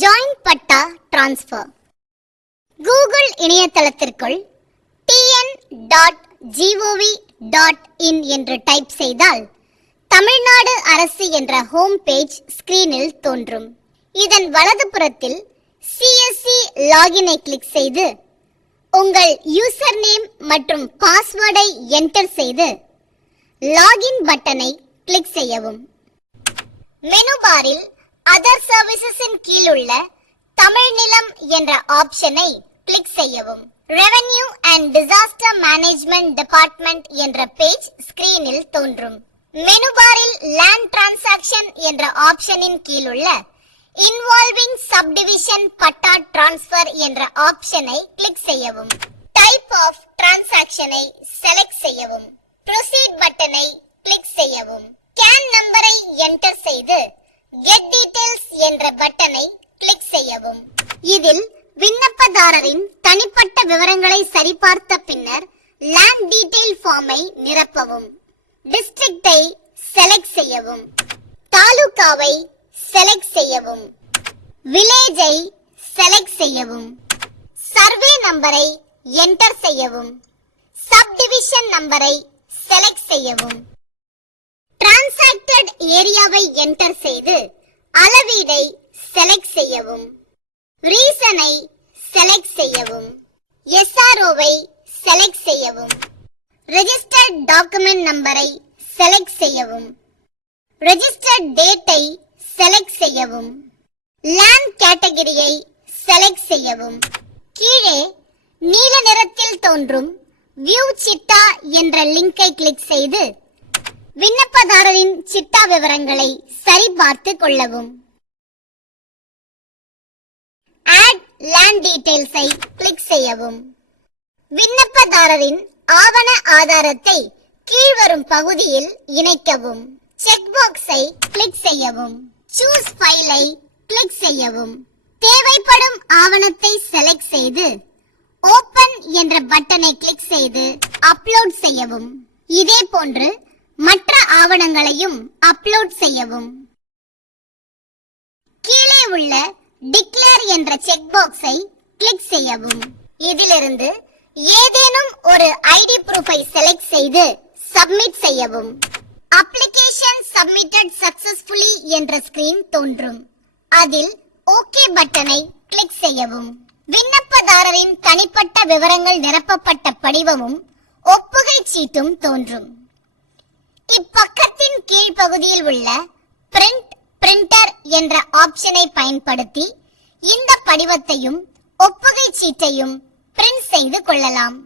Join patta transfer. Google இணையதளத்திற்குள் TN dot GOV dot in என்று type செய்தால் தமிழ்நாடு அரசு என்ற ஹோம் பேஜ் ஸ்கிரீனில் தோன்றும். இதன் வலதுபுறத்தில் சிஎஸ்சி லாகினை கிளிக் செய்து உங்கள் யூசர் நேம் மற்றும் பாஸ்வேர்டை என்டர் செய்து லாகின் பட்டனை கிளிக் செய்யவும். மெனு பாரில் அதர் சர்வீசஸின் கீழ் உள்ள தமிழ் நிலம் என்ற ஆப்ஷனை கிளிக் செய்யவும். Revenue and disaster management department என்ற பேஜ் ஸ்கிரீனில் தோன்றும். மெனு பாரில் லேண்ட் டிரான்சாக்ஷன் என்ற ஆப்ஷனின் கீழ் உள்ள இன்வால்விங் சப்டிவிஷன் பட்டா டிரான்ஸ்ஃபர் என்ற ஆப்ஷனை கிளிக் செய்யவும். டைப் ஆஃப் டிரான்சாக்ஷனை செலக்ட் செய்யவும். ப்ரொசீட் பட்டனை கிளிக் செய்யவும். கேன் நம்பரை என்டர் செய்து கெட் டீடைல்ஸ் என்ற பட்டனை கிளிக் செய்யவும். இதில் விண்ணப்பதாரரின் தனிப்பட்ட விவரங்களை சரிபார்த்த பின்னர் லேண்ட் டீடைல் ஃபார்மை நிரப்பவும். டிஸ்ட்ரிக்டை செலக்ட் செய்யவும். தாலுகாவை செலக்ட் செய்யவும். வில்லேஜை செலக்ட் செய்யவும். சர்வே நம்பரை என்டர் செய்யவும். சப்டிவிஷன் நம்பரை செலக்ட் செய்யவும். டிரான்சாக்டட் ஏரியாவை என்டர் செய்து அளவீடை செலக்ட் செய்யவும் ரீசனை செலக்ட் செய்யவும் எஸ்ஆர்ஓவை செலக்ட் செய்யவும் ரெஜிஸ்டர்ட் டாக்குமெண்ட் நம்பரை செலக்ட் செய்யவும் ரெஜிஸ்டர்ட் டேட்டை செலக்ட் செய்யவும் லேண்ட் கேட்டகரியை செலக்ட் செய்யவும். கீழே நீல நிறத்தில் தோன்றும் வியூ சிட்டா என்ற லிங்கை கிளிக் செய்து விண்ணப்பதாரரின் சிட்டா விவரங்களை சரிபார்த்து கொள்ளவும். ஆட் லேண்ட் டீடைல்ஸை கிளிக் செய்யவும். விண்ணப்பதாரரின் ஆவண ஆதாரத்தை கீழ்வரும் பகுதியில் இணைக்கவும். செக் பாக்ஸை கிளிக் செய்யவும். சூஸ் ஃபைலை கிளிக் செய்யவும். தேவைப்படும் ஆவணத்தை செலக்ட் செய்து ஓபன் என்ற பட்டனை கிளிக் செய்து அப்லோட் செய்யவும். இதே போன்று மற்ற ஆவணங்களையும் அப்லோட் செய்யவும். கீழே உள்ள டிக்ளேர் என்ற செக் பாக்ஸை கிளிக் செய்யவும். இதிலிருந்து ஏதேனும் ஒரு ஐடி ப்ரூஃபை செலக்ட் செய்து சப்மிட் செய்யவும். அப்ளிகேஷன் சப்மிட்டட் சக்சஸ்ஃபுல்லி என்ற ஸ்கிரீன் தோன்றும். அதில் ஓகே பட்டனை கிளிக் செய்யவும். விண்ணப்பதாரரின் தனிப்பட்ட விவரங்கள் நிரப்பப்பட்ட படிவமும் ஒப்புகை சீட்டும் தோன்றும். இப்பக்கத்தின் கீழ்ப்பகுதியில் உள்ள பிரிண்ட் பிரிண்டர் என்ற ஆப்ஷனை பயன்படுத்தி இந்த படிவத்தையும் ஒப்புகை சீட்டையும் பிரிண்ட் செய்து கொள்ளலாம்.